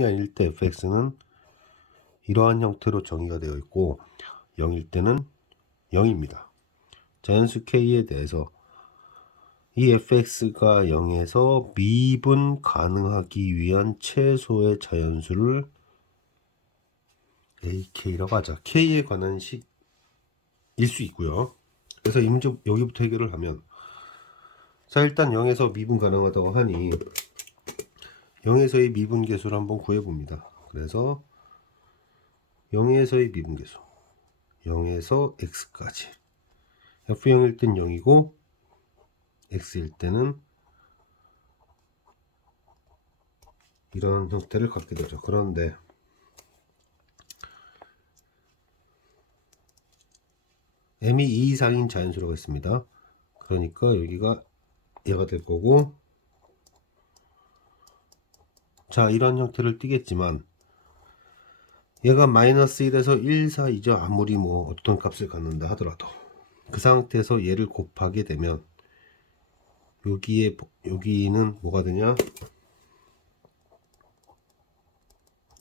0이 아닐 때 fx는 이러한 형태로 정의가 되어 있고 0일 때는 0입니다. 자연수 k에 대해서 이 fx가 0에서 미분 가능하기 위한 최소의 자연수를 ak라고 하자. k에 관한 식일 수 있고요. 그래서 이 문제 여기부터 해결을 하면 자 일단 0에서 미분 가능하다고 하니 0에서의 미분계수를 한번 구해봅니다. 그래서 0에서의 미분계수 0에서 x까지 f0일 땐 0이고 x일 때는 이런 형태를 갖게 되죠. 그런데 m이 2 이상인 자연수라고 했습니다. 그러니까 여기가 얘가 될 거고 자 이런 형태를 띠겠지만 얘가 마이너스 1에서 1 사이죠. 아무리 뭐 어떤 값을 갖는다 하더라도 그 상태에서 얘를 곱하게 되면 여기에 여기는 뭐가 되냐?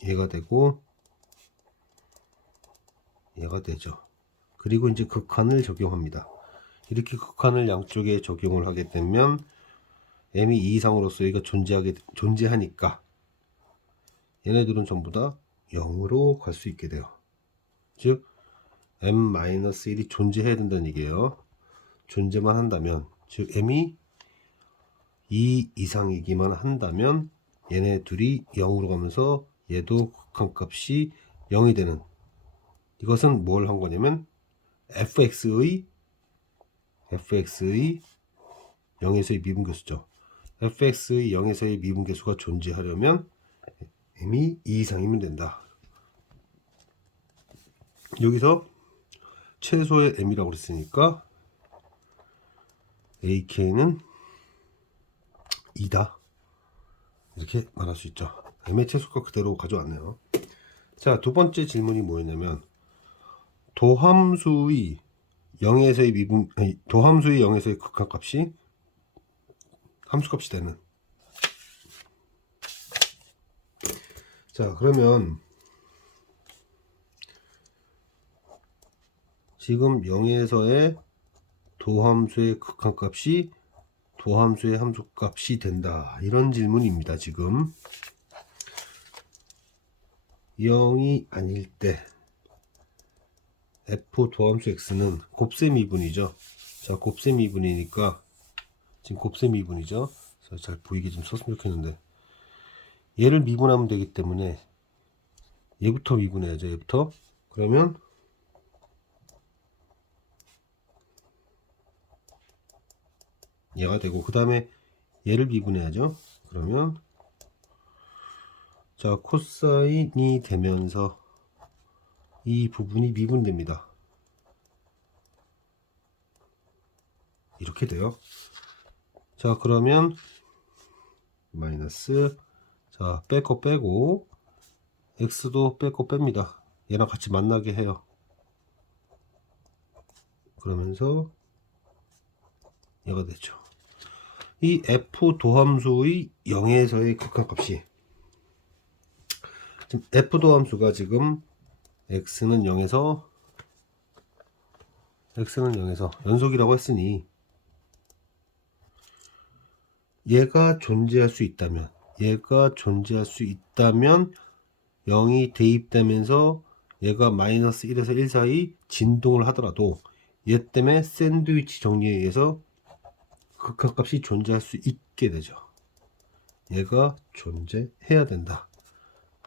얘가 되고 얘가 되죠. 그리고 이제 극한을 적용합니다. 이렇게 극한을 양쪽에 적용을 하게 되면 m이 2 이상으로서 여기가 존재하게 존재하니까 얘네들은 전부 다 0으로 갈 수 있게 돼요. 즉 m-1이 존재해야 된다는 얘기예요. 존재만 한다면 즉 m이 2 이상이기만 한다면 얘네 둘이 0으로 가면서 얘도 극한값이 0이 되는 이것은 뭘 한 거냐면 fx의 fx의 0에서의 미분계수죠. fx의 0에서의 미분계수가 존재하려면 m이 2 이상이면 된다. 여기서 최소의 m이라고 그랬으니까 ak는 2다. 이렇게 말할 수 있죠. m의 최소가 그대로 가져왔네요. 자, 두 번째 질문이 뭐였냐면 도함수의 0에서의 미분 도함수의 0에서의 극한값이 함수값이 되는 자 그러면 지금 0에서의 도함수의 극한값이 도함수의 함수값이 된다. 이런 질문입니다 지금. 0이 아닐 때 f 도함수 x는 곱셈 미분이죠. 자 곱셈 미분이니까 지금 곱셈 미분이죠. 그래서 잘 보이게 좀 썼으면 좋겠는데 얘를 미분하면 되기 때문에 얘부터 미분해야죠 얘부터. 그러면 얘가 되고 그 다음에 얘를 미분해야죠. 그러면 자 코사인이 되면서 이 부분이 미분됩니다. 이렇게 돼요. 자 그러면 마이너스 자 빼고 빼고 x도 빼고 뺍니다. 얘랑 같이 만나게 해요. 그러면서 얘가 되죠. 이 f 도함수의 0에서의 극한값이. 지금 f 도함수가 지금 x는 0에서 x는 0에서 연속이라고 했으니 얘가 존재할 수 있다면 얘가 존재할 수 있다면 0이 대입되면서 얘가 마이너스 1에서 1 사이 진동을 하더라도 얘 때문에 샌드위치 정리에 의해서 극한값이 존재할 수 있게 되죠. 얘가 존재해야 된다.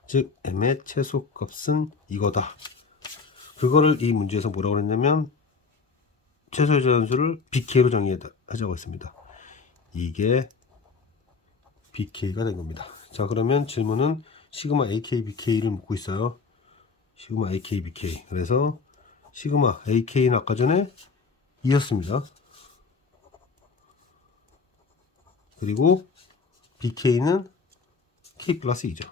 즉 m의 최소값은 이거다. 그거를 이 문제에서 뭐라고 했냐면 최소의 자연수를 bk로 정의하자고 했습니다. 이게 bk가 된 겁니다. 자 그러면 질문은 시그마 ak bk를 묻고 있어요. 시그마 ak bk 그래서 시그마 ak는 아까 전에 2였습니다. 그리고 bk는 k 플러스 2죠.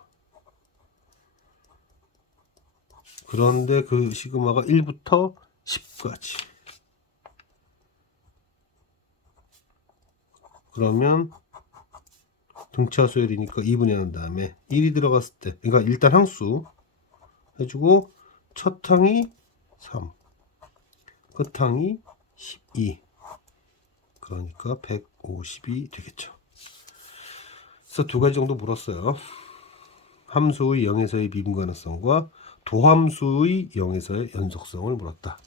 그런데 그 시그마가 1부터 10까지. 그러면 등차 수열이니까 2분의 한 다음에 1이 들어갔을 때 그러니까 일단 항수 해주고 첫 항이 3 끝항이 12 그러니까 150이 되겠죠. 그래서 두 가지 정도 물었어요. 함수의 0에서의 미분 가능성과 도함수의 0에서의 연속성을 물었다